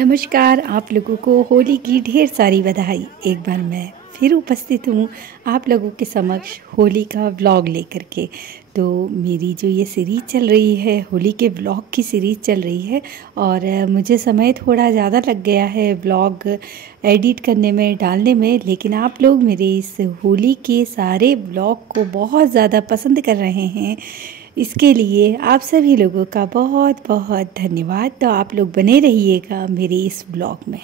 नमस्कार। आप लोगों को होली की ढेर सारी बधाई। एक बार मैं फिर उपस्थित हूँ आप लोगों के समक्ष होली का व्लॉग लेकर के। तो मेरी जो ये सीरीज़ चल रही है, होली के व्लॉग की सीरीज़ चल रही है, और मुझे समय थोड़ा ज़्यादा लग गया है व्लॉग एडिट करने में, डालने में। लेकिन आप लोग मेरे इस होली के सारे व्लॉग को बहुत ज़्यादा पसंद कर रहे हैं, इसके लिए आप सभी लोगों का बहुत बहुत धन्यवाद। तो आप लोग बने रहिएगा मेरे इस व्लॉग में।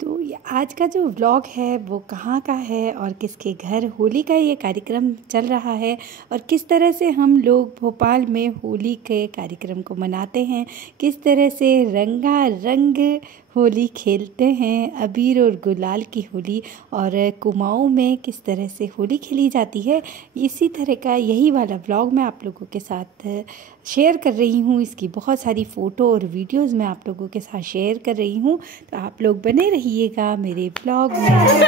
तो आज का जो व्लॉग है वो कहाँ का है और किसके घर होली का ये कार्यक्रम चल रहा है, और किस तरह से हम लोग भोपाल में होली के कार्यक्रम को मनाते हैं, किस तरह से रंगा रंग होली खेलते हैं, अबीर और गुलाल की होली, और कुमाऊं में किस तरह से होली खेली जाती है, इसी तरह का यही वाला व्लॉग मैं आप लोगों के साथ शेयर कर रही हूँ। इसकी बहुत सारी फ़ोटो और वीडियोस मैं आप लोगों के साथ शेयर कर रही हूँ। तो आप लोग बने रहिएगा मेरे व्लॉग में।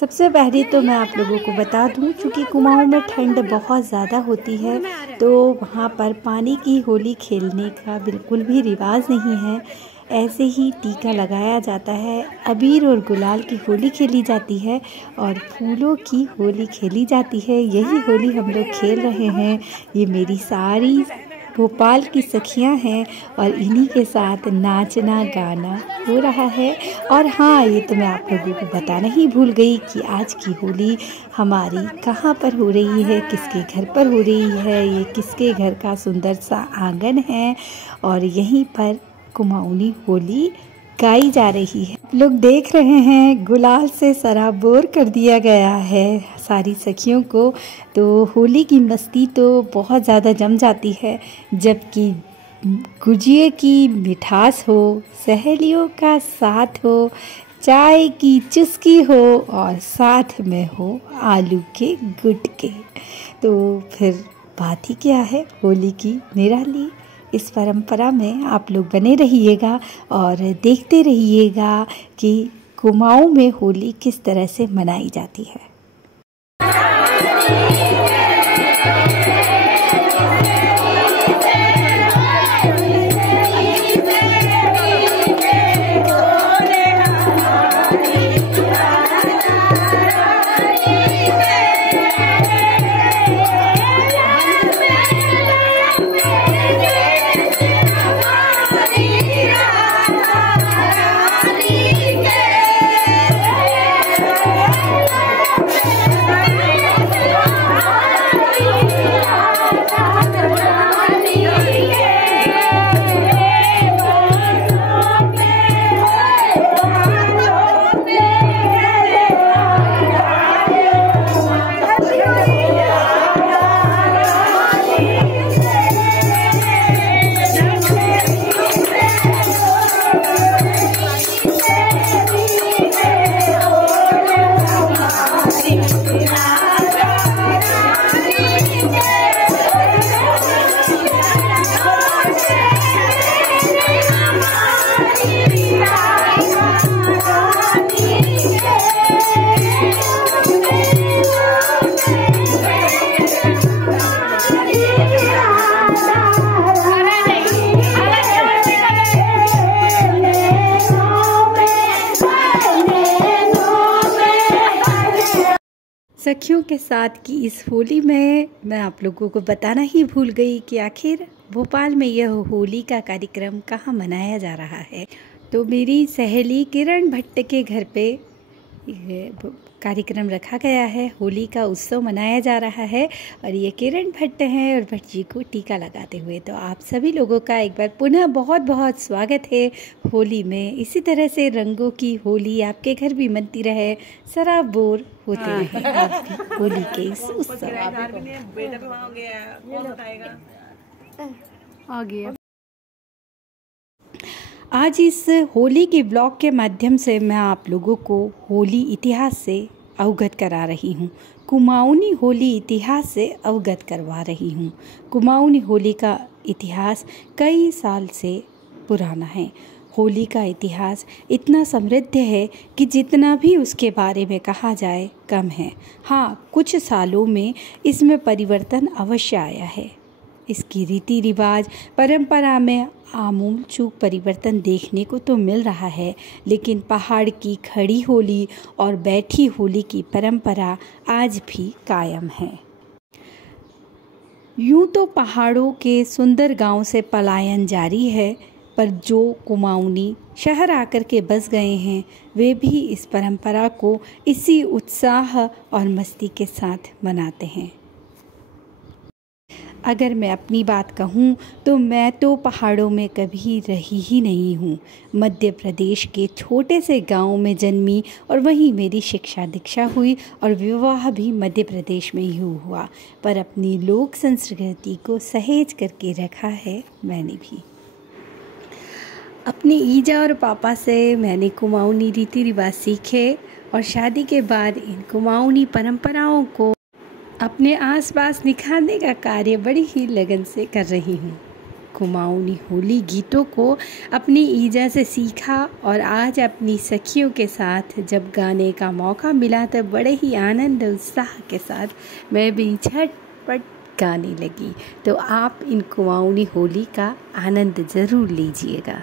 सबसे पहले तो मैं आप लोगों को बता दूं, चूँकि कुमाऊं में ठंड बहुत ज़्यादा होती है, तो वहाँ पर पानी की होली खेलने का बिल्कुल भी रिवाज नहीं है। ऐसे ही टीका लगाया जाता है, अबीर और गुलाल की होली खेली जाती है, और फूलों की होली खेली जाती है। यही होली हम लोग खेल रहे हैं। ये मेरी सारी भोपाल की सखियां हैं, और इन्हीं के साथ नाचना गाना हो रहा है। और हाँ, ये तो मैं आप लोगों को बताना ही भूल गई कि आज की होली हमारी कहाँ पर हो रही है, किसके घर पर हो रही है। ये किसके घर का सुंदर सा आंगन है, और यहीं पर कुमाऊनी होली गाई जा रही है। लोग देख रहे हैं गुलाल से सराबोर कर दिया गया है सारी सखियों को। तो होली की मस्ती तो बहुत ज़्यादा जम जाती है, जबकि गुजिये की मिठास हो, सहेलियों का साथ हो, चाय की चुस्की हो, और साथ में हो आलू के गुटके, तो फिर बात ही क्या है होली की निराली। इस परंपरा में आप लोग बने रहिएगा और देखते रहिएगा कि कुमाऊं में होली किस तरह से मनाई जाती है। सखियों के साथ की इस होली में मैं आप लोगों को बताना ही भूल गई कि आखिर भोपाल में यह होली का कार्यक्रम कहाँ मनाया जा रहा है। तो मेरी सहेली किरण भट्ट के घर पे कार्यक्रम रखा गया है, होली का उत्सव मनाया जा रहा है, और ये किरण भट्ट हैं और भट्ट जी को टीका लगाते हुए। तो आप सभी लोगों का एक बार पुनः बहुत बहुत स्वागत है होली में। इसी तरह से रंगों की होली आपके घर भी मनती रहे, सराबोर होते रहे आपकी होली के इस उत्सव। आ गया। आज इस होली के ब्लॉग के माध्यम से मैं आप लोगों को होली इतिहास से अवगत करा रही हूँ, कुमाऊनी होली इतिहास से अवगत करवा रही हूँ। कुमाऊनी होली का इतिहास कई साल से पुराना है। होली का इतिहास इतना समृद्ध है कि जितना भी उसके बारे में कहा जाए कम है। हाँ, कुछ सालों में इसमें परिवर्तन अवश्य आया है। इसकी रीति रिवाज परंपरा में आमूल चूक परिवर्तन देखने को तो मिल रहा है, लेकिन पहाड़ की खड़ी होली और बैठी होली की परंपरा आज भी कायम है। यूं तो पहाड़ों के सुंदर गांव से पलायन जारी है, पर जो कुमाऊनी शहर आकर के बस गए हैं वे भी इस परंपरा को इसी उत्साह और मस्ती के साथ मनाते हैं। अगर मैं अपनी बात कहूँ तो मैं तो पहाड़ों में कभी रही ही नहीं हूँ। मध्य प्रदेश के छोटे से गांव में जन्मी और वहीं मेरी शिक्षा दीक्षा हुई और विवाह भी मध्य प्रदेश में ही हुआ, पर अपनी लोक संस्कृति को सहेज करके रखा है मैंने भी। अपनी ईजा और पापा से मैंने कुमाऊनी रीति रिवाज सीखे और शादी के बाद इन कुमाऊनी परंपराओं को अपने आसपास निखारने का कार्य बड़ी ही लगन से कर रही हूँ। कुमाऊनी होली गीतों को अपनी ईजा से सीखा और आज अपनी सखियों के साथ जब गाने का मौका मिला तो बड़े ही आनंद उत्साह के साथ मैं भी झटपट गाने लगी। तो आप इन कुमाऊनी होली का आनंद ज़रूर लीजिएगा।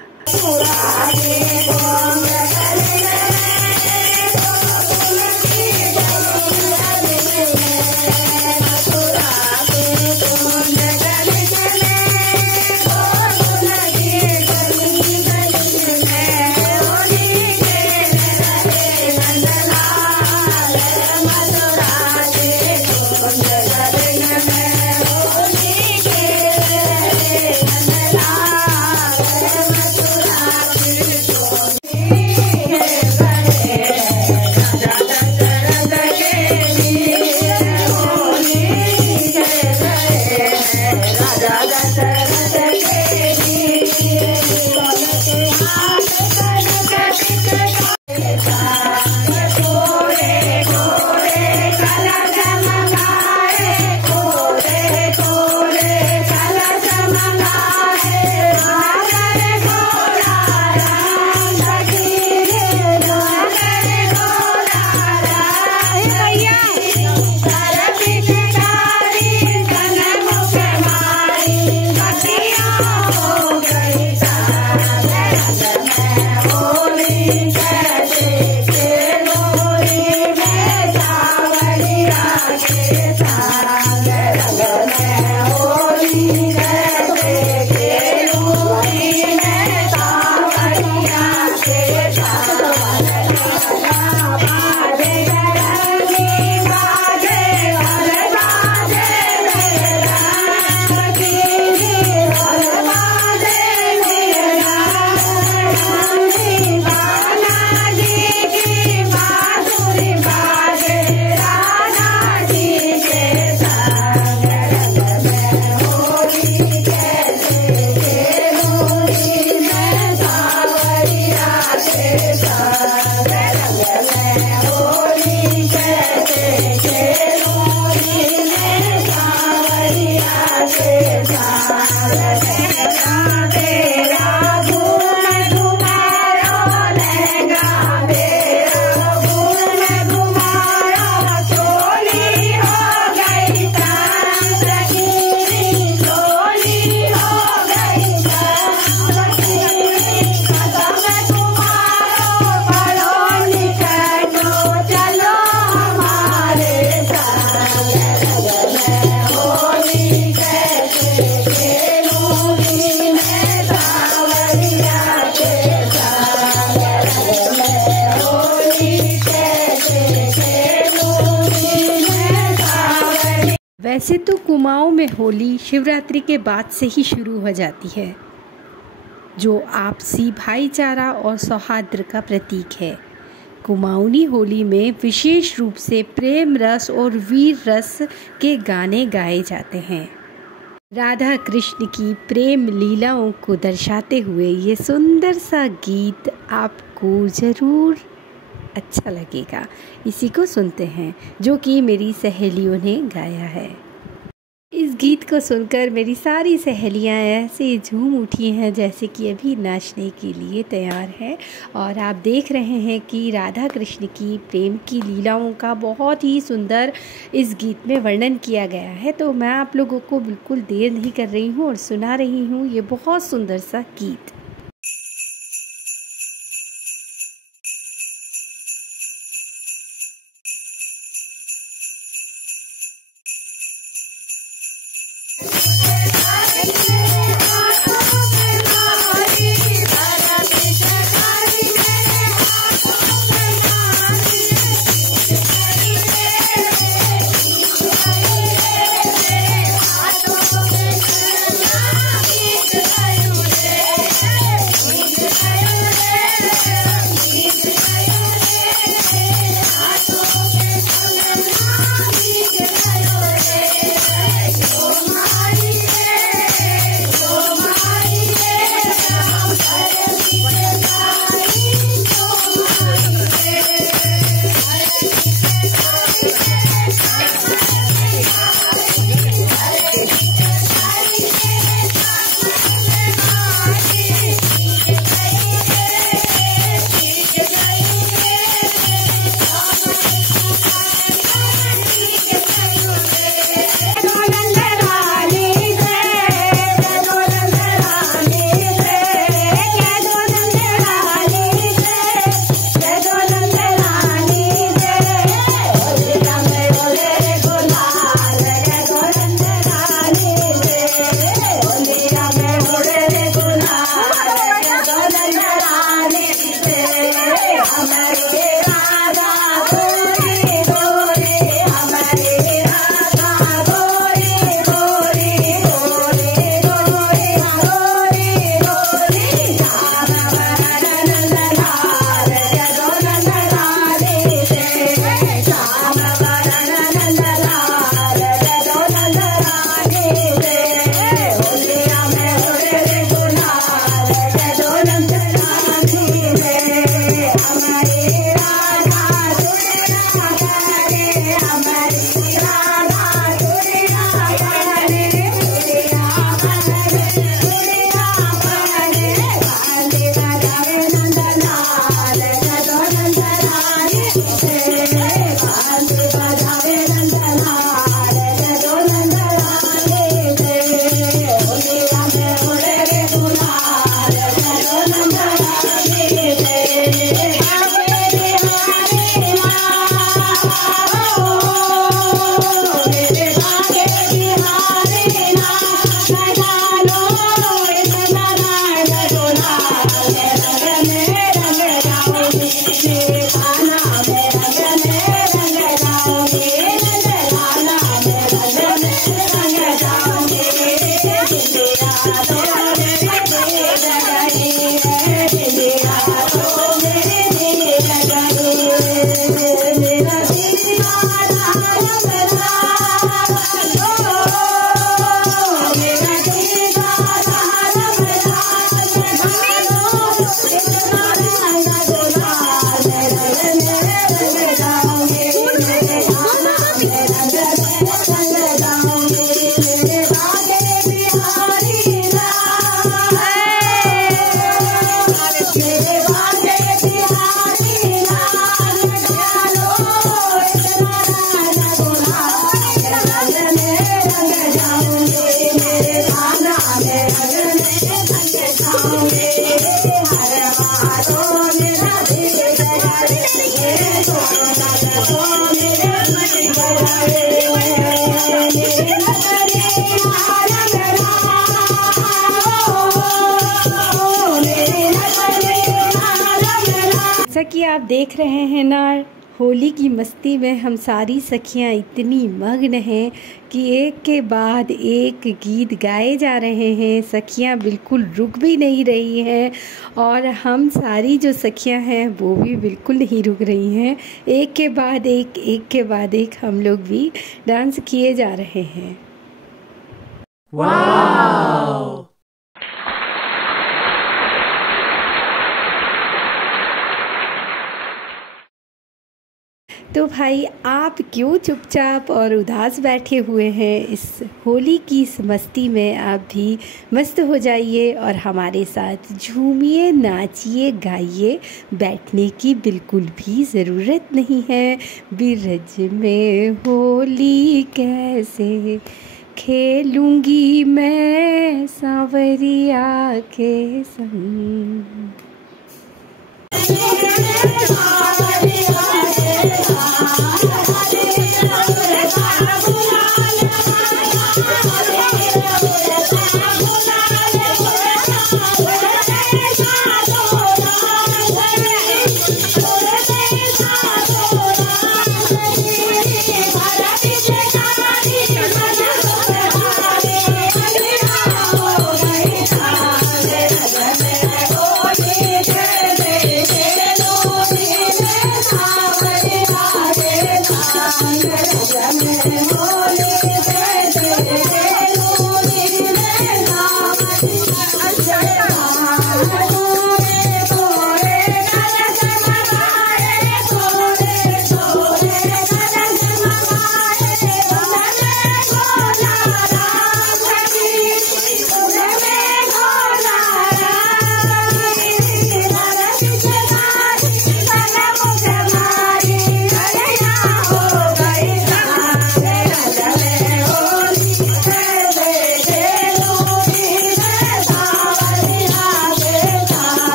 वैसे तो कुमाऊं में होली शिवरात्रि के बाद से ही शुरू हो जाती है, जो आपसी भाईचारा और सौहार्द का प्रतीक है। कुमाऊनी होली में विशेष रूप से प्रेम रस और वीर रस के गाने गाए जाते हैं। राधा कृष्ण की प्रेम लीलाओं को दर्शाते हुए ये सुंदर सा गीत आपको ज़रूर अच्छा लगेगा। इसी को सुनते हैं, जो कि मेरी सहेलियों ने गाया है। इस गीत को सुनकर मेरी सारी सहेलियां ऐसे झूम उठी हैं जैसे कि अभी नाचने के लिए तैयार हैं। और आप देख रहे हैं कि राधा कृष्ण की प्रेम की लीलाओं का बहुत ही सुंदर इस गीत में वर्णन किया गया है। तो मैं आप लोगों को बिल्कुल देर नहीं कर रही हूँ और सुना रही हूँ ये बहुत सुंदर सा गीत। जैसा कि आप देख रहे हैं ना, होली की मस्ती में हम सारी सखियां इतनी मग्न हैं कि एक के बाद एक गीत गाए जा रहे हैं। सखियां बिल्कुल रुक भी नहीं रही हैं और हम सारी जो सखियां हैं वो भी बिल्कुल नहीं रुक रही हैं। एक के बाद एक हम लोग भी डांस किए जा रहे हैं। वाव! तो भाई आप क्यों चुपचाप और उदास बैठे हुए हैं? इस होली की इस मस्ती में आप भी मस्त हो जाइए और हमारे साथ झूमिए, नाचिए, गाइए। बैठने की बिल्कुल भी ज़रूरत नहीं है। बिरज में होली कैसे खेलूँगी मैं सांवरिया के संग।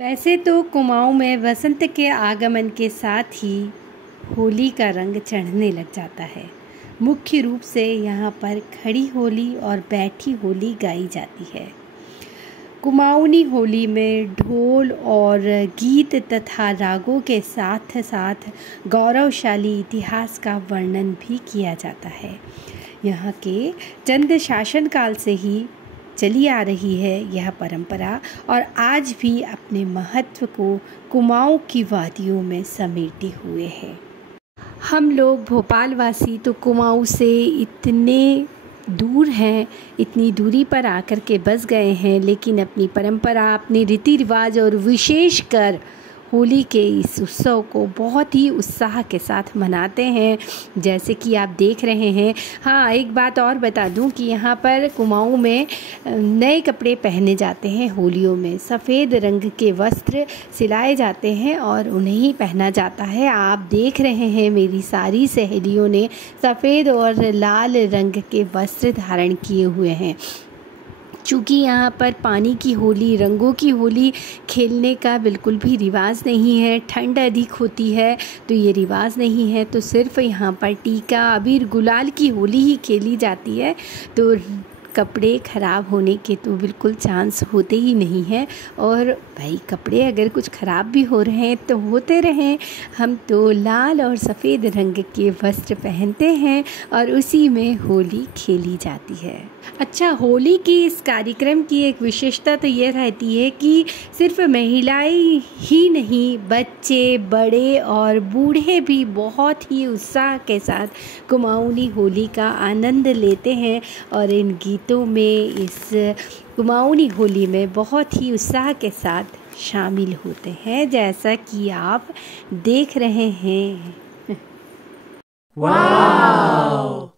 वैसे तो कुमाऊं में वसंत के आगमन के साथ ही होली का रंग चढ़ने लग जाता है। मुख्य रूप से यहाँ पर खड़ी होली और बैठी होली गाई जाती है। कुमाऊनी होली में ढोल और गीत तथा रागों के साथ साथ गौरवशाली इतिहास का वर्णन भी किया जाता है। यहाँ के चंद शासन काल से ही चली आ रही है यह परंपरा और आज भी अपने महत्व को कुमाऊं की वादियों में समेटे हुए है। हम लोग भोपाल वासी तो कुमाऊं से इतने दूर हैं, इतनी दूरी पर आकर के बस गए हैं, लेकिन अपनी परंपरा, अपने रीति रिवाज और विशेषकर होली के इस उत्सव को बहुत ही उत्साह के साथ मनाते हैं, जैसे कि आप देख रहे हैं। हाँ, एक बात और बता दूं कि यहाँ पर कुमाऊं में नए कपड़े पहने जाते हैं। होलियों में सफ़ेद रंग के वस्त्र सिलाए जाते हैं और उन्हें ही पहना जाता है। आप देख रहे हैं मेरी सारी सहेलियों ने सफ़ेद और लाल रंग के वस्त्र धारण किए हुए हैं। चूँकि यहाँ पर पानी की होली, रंगों की होली खेलने का बिल्कुल भी रिवाज नहीं है, ठंड अधिक होती है तो ये रिवाज नहीं है, तो सिर्फ यहाँ पर टीका, अबीर, गुलाल की होली ही खेली जाती है। तो कपड़े ख़राब होने के तो बिल्कुल चांस होते ही नहीं हैं। और भाई कपड़े अगर कुछ ख़राब भी हो रहे हैं तो होते रहें, हम तो लाल और सफ़ेद रंग के वस्त्र पहनते हैं और उसी में होली खेली जाती है। अच्छा, होली की इस कार्यक्रम की एक विशेषता तो ये रहती है कि सिर्फ महिलाएं ही नहीं, बच्चे, बड़े और बूढ़े भी बहुत ही उत्साह के साथ कुमाऊनी होली का आनंद लेते हैं और इन गीतों में, इस कुमाऊनी होली में बहुत ही उत्साह के साथ शामिल होते हैं, जैसा कि आप देख रहे हैं। वाव!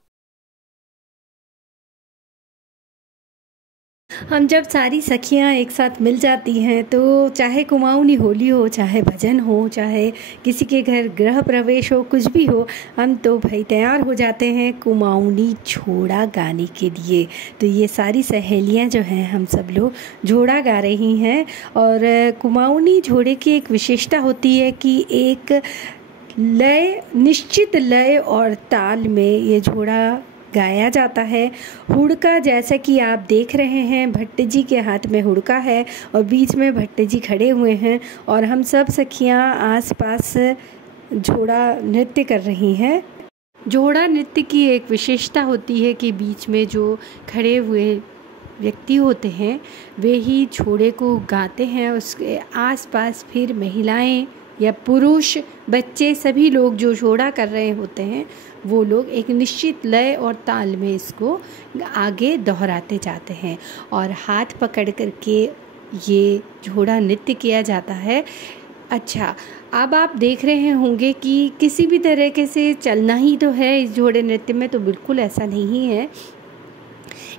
हम जब सारी सखियां एक साथ मिल जाती हैं तो चाहे कुमाऊनी होली हो, चाहे भजन हो, चाहे किसी के घर गृह प्रवेश हो, कुछ भी हो, हम तो भाई तैयार हो जाते हैं कुमाऊनी झोड़ा गाने के लिए। तो ये सारी सहेलियां जो हैं हम सब लोग झोड़ा गा रही हैं। और कुमाऊनी झोड़े की एक विशेषता होती है कि एक लय, निश्चित लय और ताल में ये झोड़ा गाया जाता है। हुड़का, जैसा कि आप देख रहे हैं, भट्ट जी के हाथ में हुड़का है और बीच में भट्ट जी खड़े हुए हैं और हम सब सखियां आसपास झोड़ा नृत्य कर रही हैं। झोड़ा नृत्य की एक विशेषता होती है कि बीच में जो खड़े हुए व्यक्ति होते हैं वे ही झोड़े को गाते हैं। उसके आसपास फिर महिलाएं या पुरुष, बच्चे, सभी लोग जो झोड़ा कर रहे होते हैं वो लोग एक निश्चित लय और ताल में इसको आगे दोहराते जाते हैं और हाथ पकड़ करके ये झोड़ा नृत्य किया जाता है। अच्छा, अब आप देख रहे होंगे कि किसी भी तरीके से चलना ही तो है इस झोड़े नृत्य में, तो बिल्कुल ऐसा नहीं है।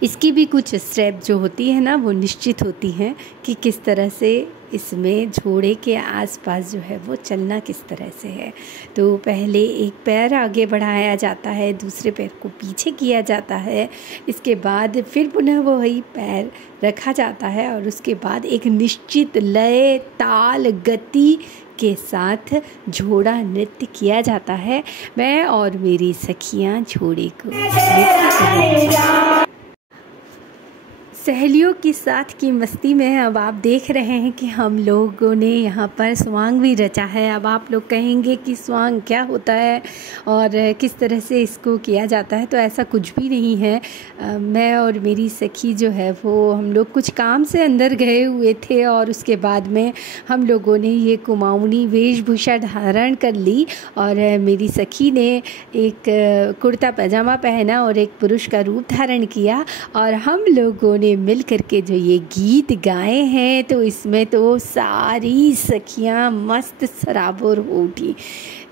इसकी भी कुछ स्टेप जो होती है ना वो निश्चित होती हैं कि किस तरह से इसमें झोड़े के आसपास जो है वो चलना किस तरह से है। तो पहले एक पैर आगे बढ़ाया जाता है, दूसरे पैर को पीछे किया जाता है, इसके बाद फिर पुनः वही पैर रखा जाता है और उसके बाद एक निश्चित लय, ताल, गति के साथ झोड़ा नृत्य किया जाता है। मैं और मेरी सखियां झोड़े को नृत्य कर रही हैं। सहेलियों के साथ की मस्ती में अब आप देख रहे हैं कि हम लोगों ने यहाँ पर स्वांग भी रचा है। अब आप लोग कहेंगे कि स्वांग क्या होता है और किस तरह से इसको किया जाता है, तो ऐसा कुछ भी नहीं है। मैं और मेरी सखी जो है वो हम लोग कुछ काम से अंदर गए हुए थे और उसके बाद में हम लोगों ने ये कुमाऊनी वेशभूषा धारण कर ली और मेरी सखी ने एक कुर्ता पैजामा पहना और एक पुरुष का रूप धारण किया और हम लोगों ने मिल करके जो ये गीत गाए हैं तो इसमें तो सारी सखियां मस्त सराबोर हो उठी।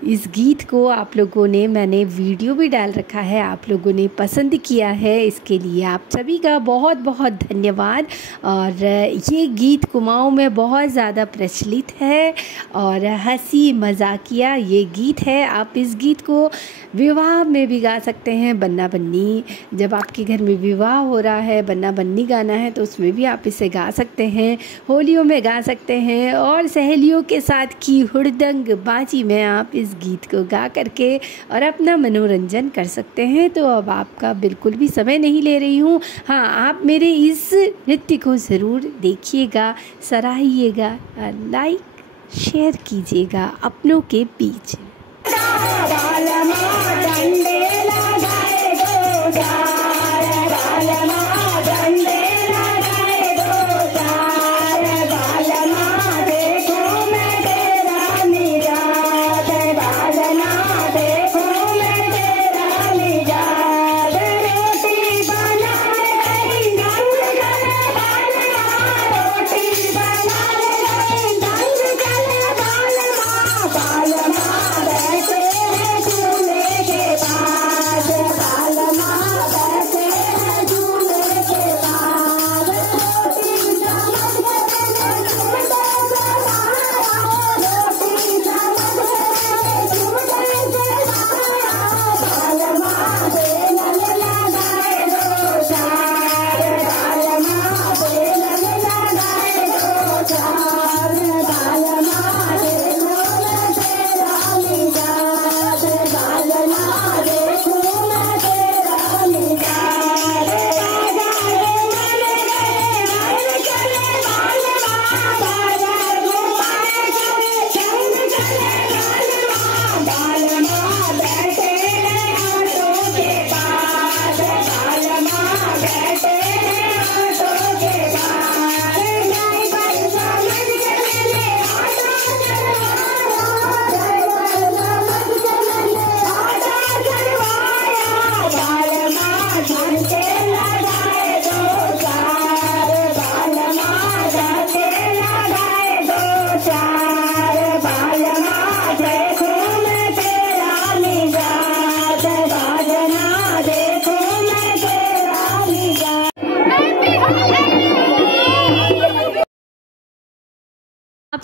इस गीत को आप लोगों ने, मैंने वीडियो भी डाल रखा है, आप लोगों ने पसंद किया है, इसके लिए आप सभी का बहुत बहुत धन्यवाद। और ये गीत कुमाऊं में बहुत ज़्यादा प्रचलित है और हंसी मजाकिया ये गीत है। आप इस गीत को विवाह में भी गा सकते हैं, बन्ना बन्नी, जब आपके घर में विवाह हो रहा है, बन्ना बन्नी गाना है तो उसमें भी आप इसे गा सकते हैं, होलियों में गा सकते हैं और सहेलियों के साथ की हुड़दंग बाजी में आप इस गीत को गा करके और अपना मनोरंजन कर सकते हैं। तो अब आपका बिल्कुल भी समय नहीं ले रही हूँ। हाँ, आप मेरे इस नृत्य को ज़रूर देखिएगा, सराहिएगा, लाइक शेयर कीजिएगा अपनों के बीच।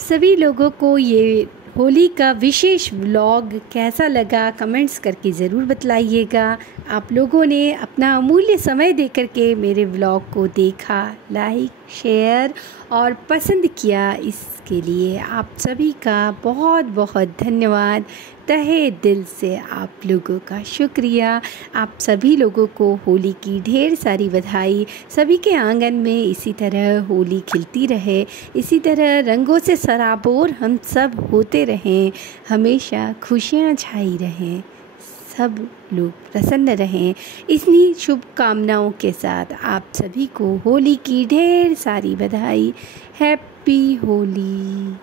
सभी लोगों को ये होली का विशेष व्लॉग कैसा लगा कमेंट्स करके ज़रूर बतलाइएगा। आप लोगों ने अपना अमूल्य समय देकर के मेरे व्लॉग को देखा, लाइक, शेयर और पसंद किया, इसके लिए आप सभी का बहुत बहुत धन्यवाद। तहे दिल से आप लोगों का शुक्रिया। आप सभी लोगों को होली की ढेर सारी बधाई। सभी के आंगन में इसी तरह होली खिलती रहे, इसी तरह रंगों से सराबोर हम सब होते रहें, हमेशा खुशियाँ छाई रहें, सब लोग प्रसन्न रहें। इन्हीं शुभकामनाओं के साथ आप सभी को होली की ढेर सारी बधाई। हैप्पी होली।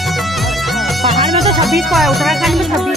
पहाड़ में तो 26 को है, उत्तराखंड में 26